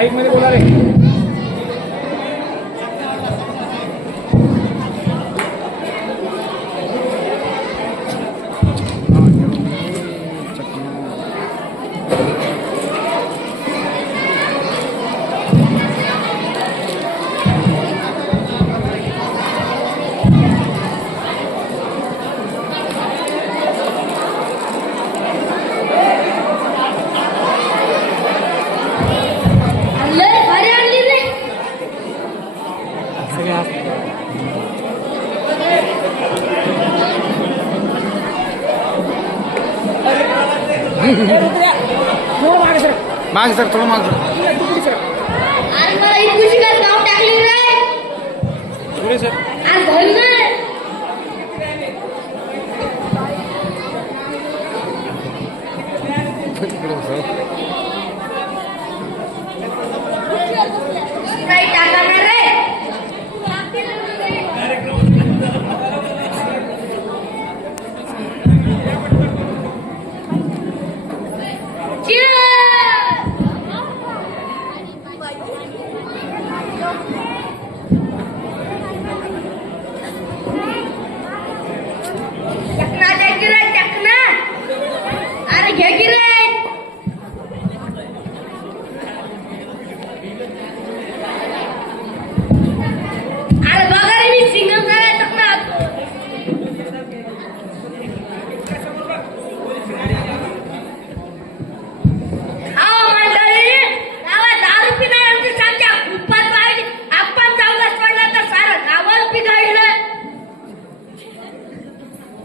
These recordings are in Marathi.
Aí, me voy aqui. मागे सर थोडं मागे सर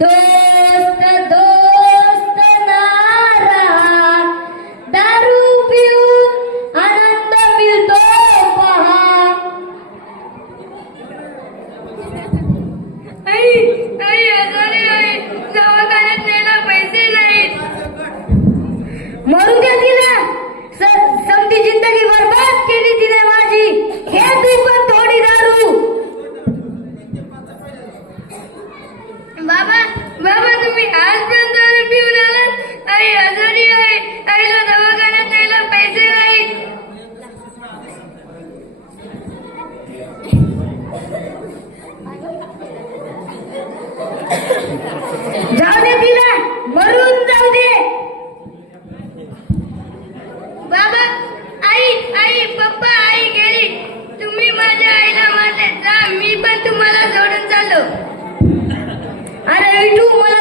दोस्त दोस्त दारू आनंद पैसे नाही मरू तिला जिंदगी बर्बाद केली तिने माझी हे तू पण पप्पा आई गेली तुम्ही माझ्या आईला मारले जा मी पण तुम्हाला जोडून चाललो अरे विठू मला